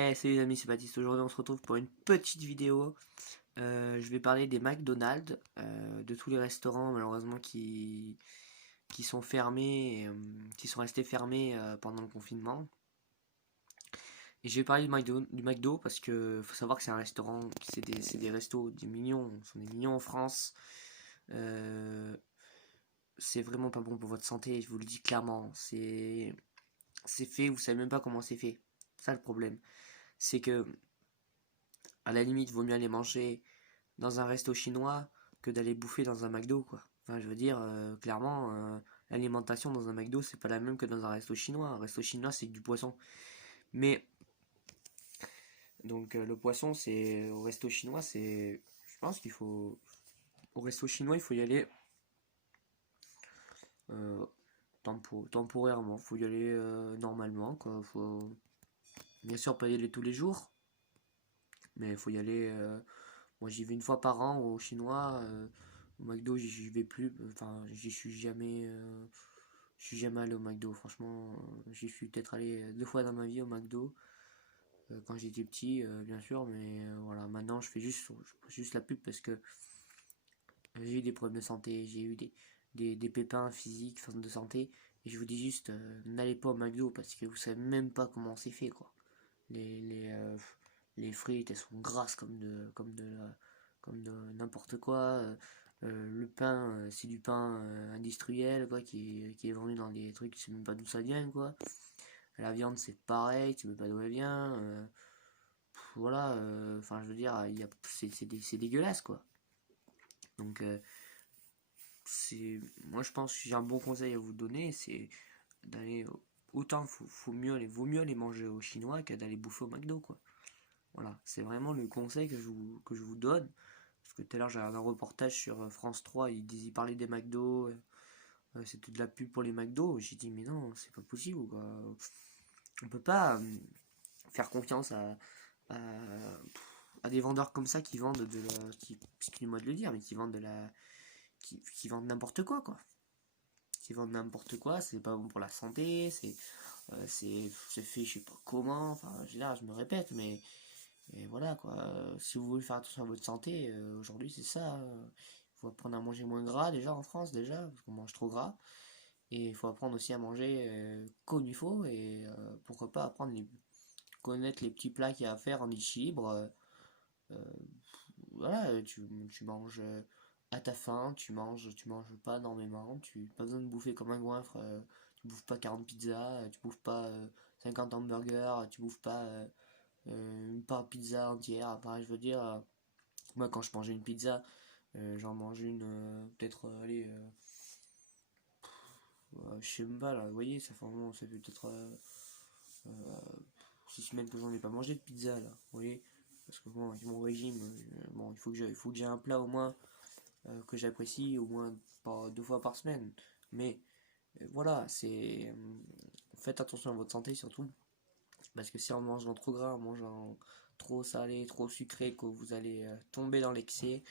Salut les amis, c'est Baptiste. Aujourd'hui on se retrouve pour une petite vidéo. Je vais parler des McDonald's, de tous les restaurants malheureusement qui sont fermés, qui sont restés fermés pendant le confinement. Et je vais parler du McDo parce que faut savoir que c'est un restaurant, c'est des restos, des millions, ce sont des millions en France. Euh, c'est vraiment pas bon pour votre santé, je vous le dis clairement. C'est fait, vous savez même pas comment c'est fait. C'est ça le problème. C'est que à la limite, vaut mieux aller manger dans un resto chinois que d'aller bouffer dans un McDo, quoi. Enfin, je veux dire, clairement, l'alimentation dans un McDo, c'est pas la même que dans un resto chinois. Un resto chinois, c'est du poisson. Mais, donc, le poisson, c'est. Au resto chinois, c'est. Je pense qu'il faut. Au resto chinois, il faut y aller euh, temporairement. Il faut y aller normalement, quoi. Faut. Bien sûr, pas y aller tous les jours, mais il faut y aller. Moi, j'y vais une fois par an au chinois. Au McDo, j'y vais plus. Enfin, j'y suis jamais. Je suis jamais allé au McDo. Franchement, j'y suis peut-être allé 2 fois dans ma vie au McDo. Quand j'étais petit, bien sûr. Mais voilà, maintenant, je fais juste la pub parce que j'ai eu des problèmes de santé. J'ai eu des pépins physiques, enfin, de santé. Et je vous dis juste, n'allez pas au McDo parce que vous savez même pas comment c'est fait, quoi. Les, les, euh, les frites, elles sont grasses comme de n'importe quoi. Le pain, c'est du pain industriel, quoi, qui est vendu dans des trucs, tu sais même pas d'où ça vient, quoi. La viande, c'est pareil, tu sais même pas d'où elle vient. Voilà, enfin, je veux dire, c'est dégueulasse, quoi. Donc, moi, je pense que j'ai un bon conseil à vous donner, c'est d'aller. Autant vaut mieux aller manger au chinois qu'à d'aller bouffer au McDo, quoi. Voilà, c'est vraiment le conseil que je vous donne. Parce que tout à l'heure, j'ai regardé un reportage sur France 3, ils parlaient des McDo, c'était de la pub pour les McDo. J'ai dit, mais non, c'est pas possible, quoi. On peut pas faire confiance à, à des vendeurs comme ça qui vendent de la. Excusez-moi de le dire, mais qui vendent de la. Qui vendent n'importe quoi. Qui vendent n'importe quoi, c'est pas bon pour la santé, c'est fait je sais pas comment, enfin, là, je me répète, mais. Et voilà quoi, si vous voulez faire attention à votre santé, aujourd'hui c'est ça. Il faut apprendre à manger moins gras déjà en France déjà, parce qu'on mange trop gras. Et il faut apprendre aussi à manger comme il faut et pourquoi pas connaître les petits plats qu'il y a à faire en équilibre. Euh, voilà, tu manges à ta faim, tu manges pas énormément, pas besoin de bouffer comme un goinfre, tu bouffes pas 40 pizzas, tu bouffes pas 50 hamburgers, tu bouffes pas une part de pizza entière. Enfin, je veux dire, moi quand je mangeais une pizza, j'en mange une, peut-être, allez, je sais même pas là, vous voyez, ça fait peut-être 6 semaines que j'en ai pas mangé de pizza là, vous voyez, parce que bon, avec mon régime, bon, il faut que j'ai un plat au moins que j'apprécie au moins pas 2 fois par semaine, mais voilà, faites attention à votre santé surtout. Parce que si en mangeant trop gras, en mangeant trop salé, trop sucré, que vous allez tomber dans l'excès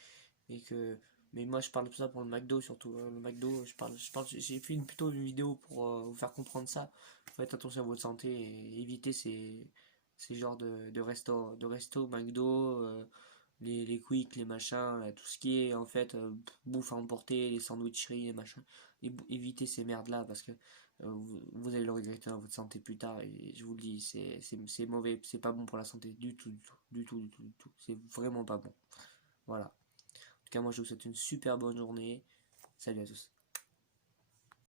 et que. Mais moi je parle de tout ça pour le McDo surtout. Le McDo, j'ai fait plutôt une vidéo pour vous faire comprendre ça. Faites attention à votre santé et évitez ces genres de resto McDo, les quick, les machins, tout ce qui est en fait bouffe à emporter, les sandwicheries, les machins. Évitez ces merdes là parce que vous allez le regretter dans votre santé plus tard et je vous le dis, c'est mauvais, c'est pas bon pour la santé du tout, du tout, du tout, du tout. C'est vraiment pas bon. Voilà. En tout cas, moi je vous souhaite une super bonne journée. Salut à tous.